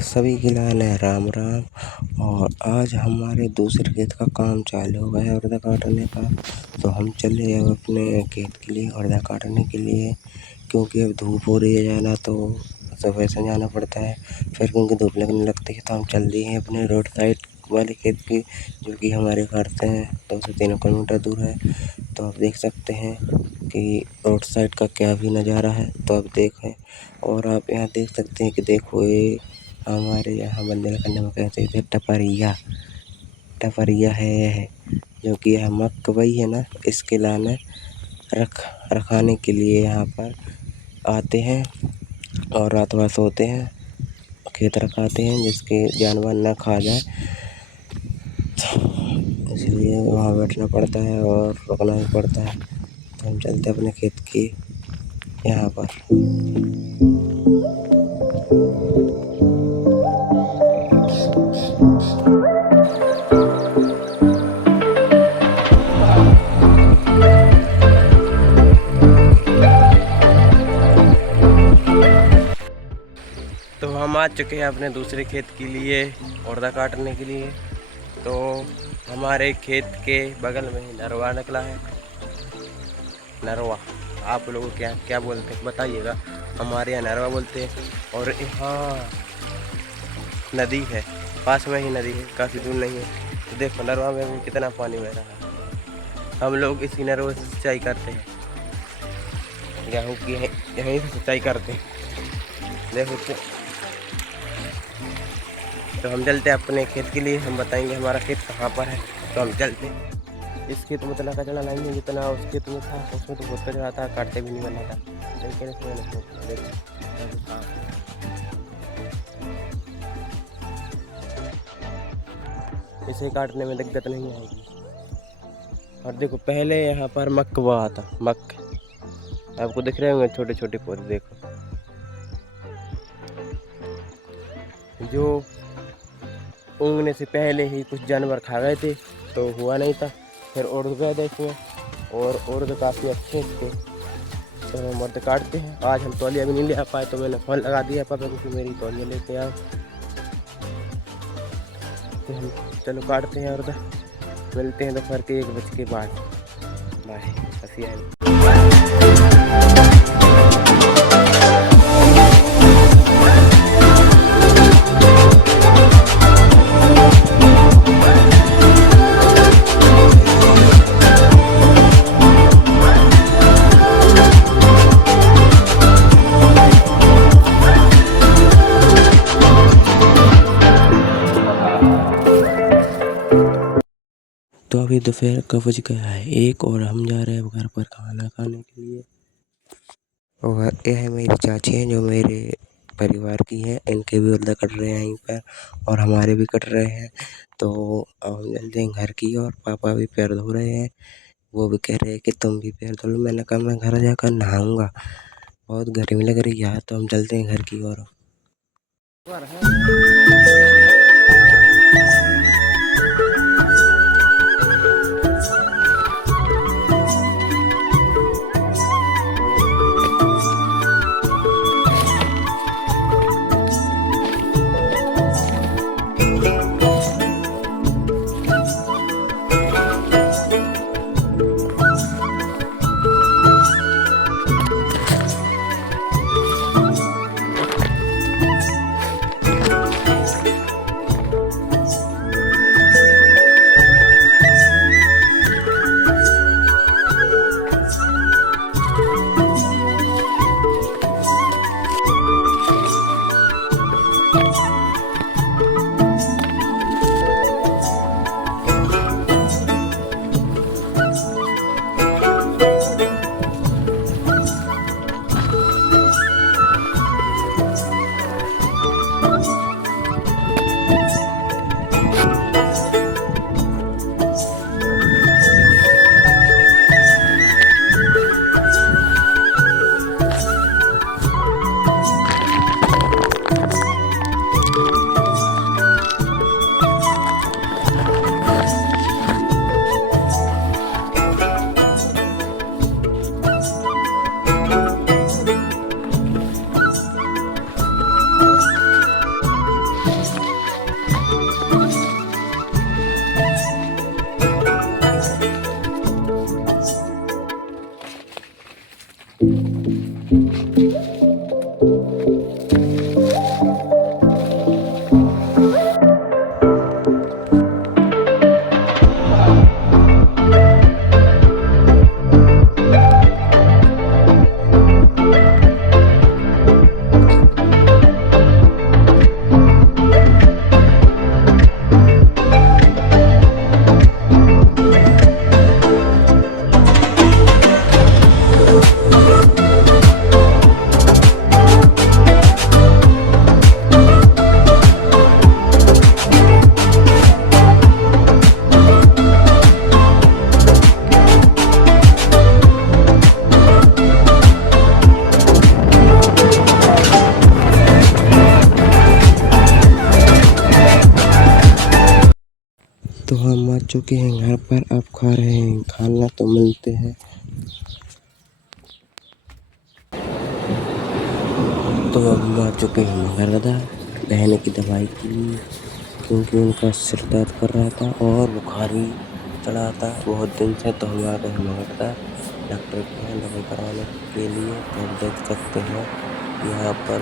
सभी की लाल है राम राम। और आज हमारे दूसरे खेत का काम चालू हो गया है उड़द काटने का। तो हम चले अब अपने खेत के लिए उड़द काटने के लिए, क्योंकि अब धूप हो रही है ज़्यादा तो सुबह से जाना पड़ता है। फिर क्योंकि धूप लगने लगती है तो हम चल दिए हैं अपने रोड साइड वाले खेत की, जो कि हमारे घर से 2 से 3 किलोमीटर दूर है। तो आप देख सकते हैं कि रोड साइड का क्या भी नज़ारा है, तो आप देखें। और आप यहाँ देख सकते हैं कि देखो ये हमारे यहाँ बुंदेलखंड में कहते थे टपरिया। टपरिया है यह, जो कि यह मकई है ना, इसके लाने रखाने के लिए यहाँ पर आते हैं और रात भर सोते हैं, खेत रखाते हैं जिसके जानवर न खा जाए, इसलिए वहाँ बैठना पड़ता है और रुकना भी पड़ता है। तो हम चलते अपने खेत की यहाँ पर। तो हम आ चुके हैं अपने दूसरे खेत के लिए उड़द काटने के लिए। तो हमारे खेत के बगल में ही नरवा निकला है। नरवा आप लोग क्या क्या बोलते हैं बताइएगा। हमारे यहाँ नरवा बोलते हैं। और यहाँ नदी है, पास में ही नदी है, काफ़ी दूर नहीं है। तो देखो नरवा में भी कितना पानी बह रहा है। हम लोग इसी नरवा से सिंचाई करते हैं, गेहूँ की यहीं से सिंचाई करते हैं। देखो तो हम चलते हैं अपने खेत के लिए, हम बताएंगे हमारा खेत कहाँ पर है। तो हम चलते हैं। इस खेत में इतना कचरा नहीं है जितना उस खेत में था। उसमें तो बहुत कचरा था, काटते भी नहीं बना था, लेकिन इसमें इसे काटने में दिक्कत नहीं आएगी। और देखो पहले यहाँ पर मक्का हुआ था, मक्का आपको दिख रहे होंगे छोटे छोटे पौधे। देखो जो उगने से पहले ही कुछ जानवर खा गए थे तो हुआ नहीं था। फिर उड़द गए थे इसमें, और उड़द काफ़ी अच्छे थे। तो हम उड़द काटते हैं। आज हम तौलिया भी नहीं ले आ पाए तो मैंने फ़ोन लगा दिया पापा को कि मेरी तौलिया लेके आओ। तो हम चलो काटते हैं उड़द। मिलते हैं दोपहर के 1 बजे के बाद। बाय, हंसी तो अभी दोपहर का बज गया है 1 और हम जा रहे हैं घर पर खाना खाने के लिए। और यह है मेरी चाची हैं जो मेरे परिवार की हैं, इनके भी उड़द कट रहे हैं यहीं पर और हमारे भी कट रहे हैं। तो अब हम चलते हैं घर की ओर। पापा भी पैर धो रहे हैं, वो भी कह रहे हैं कि तुम भी पैर धो लो। मैंने कहा मैं घर जाकर नहाऊंगा, बहुत गर्मी लग रही है। तो हम चलते हैं घर की ओर। तो हम आ चुके हैं घर पर, अब खा रहे हैं खाना, तो मिलते हैं। तो हम आ चुके हैं मगरदा बहन की दवाई के लिए, क्योंकि उनका सिर दर्द कर रहा था और बुखार भी चढ़ा था बहुत दिन से। तो हम आ गए हैं मगरदा डॉक्टर के यहाँ दवाई करवाने के लिए। तो आप देख सकते हैं यहाँ पर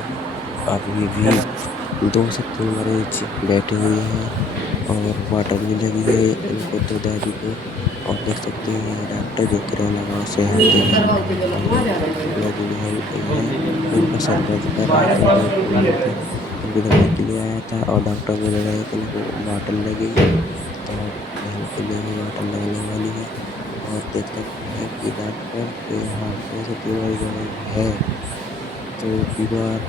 अभी भी 2 से 3 मरीज बैठे हुए हैं और वाटर भी लगी है इनको तो दादी को। और देख सकते हैं ये डॉक्टर जो कोरोना गाँव से आते हैं और लगी है इनका सर दर्द कर रहा था बहुत दिन से। इनकी दवाई के लिए आया था और डॉक्टर बोल रहे हैं कि इनको वाटर लगेगी, तो बहन के लिए भी वाटर लगने वाली है। और देख सकते हैं कि डॉक्टर के हाथ 2 से 3 मरीज है तो बीमार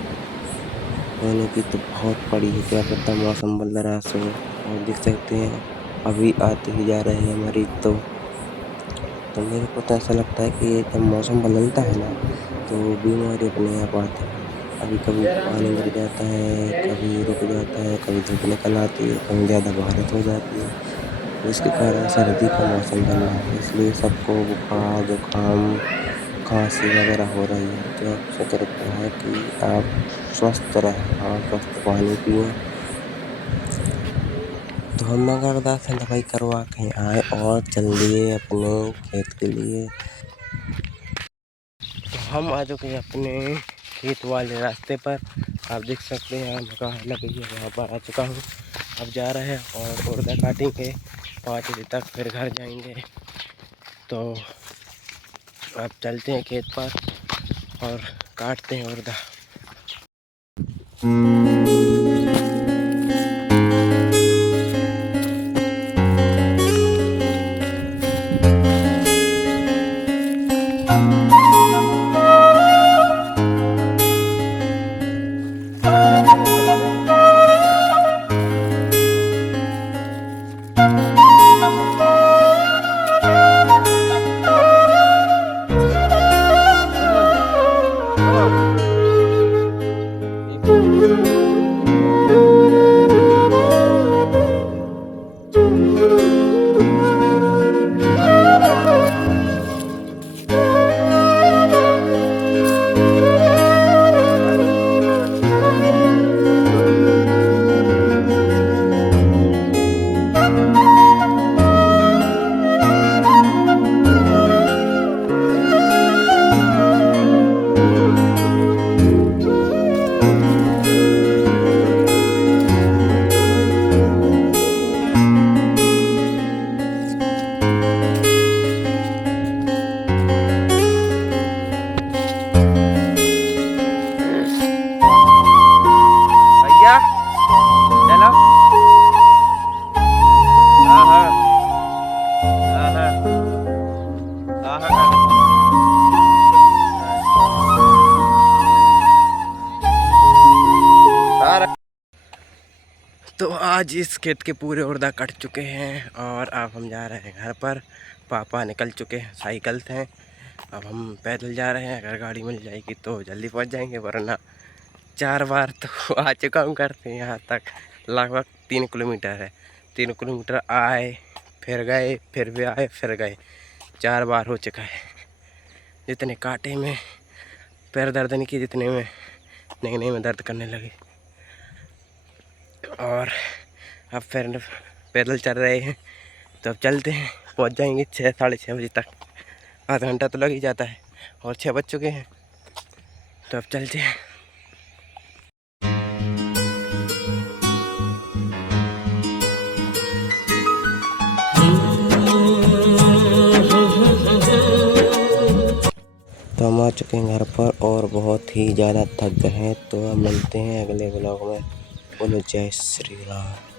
होने की तो बहुत पड़ी है, क्या पता मौसम बदल रहा सो। और देख सकते हैं अभी आते ही जा रहे हैं मरीज। तो मेरे को तो ऐसा लगता है कि जब मौसम बदलता है ना तो बीमारी अपने आप आती है। अभी कभी पानी गिर जाता है, कभी रुक जाता है, कभी धूप निकल आती है, कभी ज़्यादा बारिश हो जाती है। तो इसके कारण सर्दी का मौसम बन रहा है, इसलिए सबको बुखार जुकाम खांसी वगैरह हो रही है। तो आपसे कृपया है कि आप स्वस्थ रहें और स्वस्थ पानी पिएं। तो हम मगरदा से दवाई करवा के आए और चल दिए अपने खेत के लिए। तो हम आ चुके हैं अपने खेत वाले रास्ते पर, आप देख सकते हैं मकान लगी है वहाँ पर आ चुका हूँ। अब जा रहे हैं और उड़दा काटेंगे 5 बजे तक, फिर घर जाएंगे। तो अब चलते हैं खेत पर और काटते हैं उड़दा। चलो तो आज इस खेत के पूरे उड़दा कट चुके हैं और अब हम जा रहे हैं घर पर। पापा निकल चुके हैं साइकिल से, अब हम पैदल जा रहे हैं। अगर गाड़ी मिल जाएगी तो जल्दी पहुंच जाएंगे, वरना 4 बार तो आ चुका हूँ घर से यहाँ तक। लगभग 3 किलोमीटर है, 3 किलोमीटर आए फिर गए, फिर भी आए फिर गए, 4 बार हो चुका है। जितने कांटे में पैर दर्द नहीं किए, जितने में नगने में दर्द करने लगे। और अब फिर पैदल चल रहे हैं, तो अब चलते हैं, पहुंच जाएंगे 6 साढ़े 6 बजे तक। आधा घंटा तो लग ही जाता है और 6 बज चुके हैं, तो अब चलते हैं। तो हम आ चुके हैं घर पर और बहुत ही ज़्यादा थक गए हैं। तो अब मिलते हैं अगले ब्लॉग में। बोलो जय श्री राम।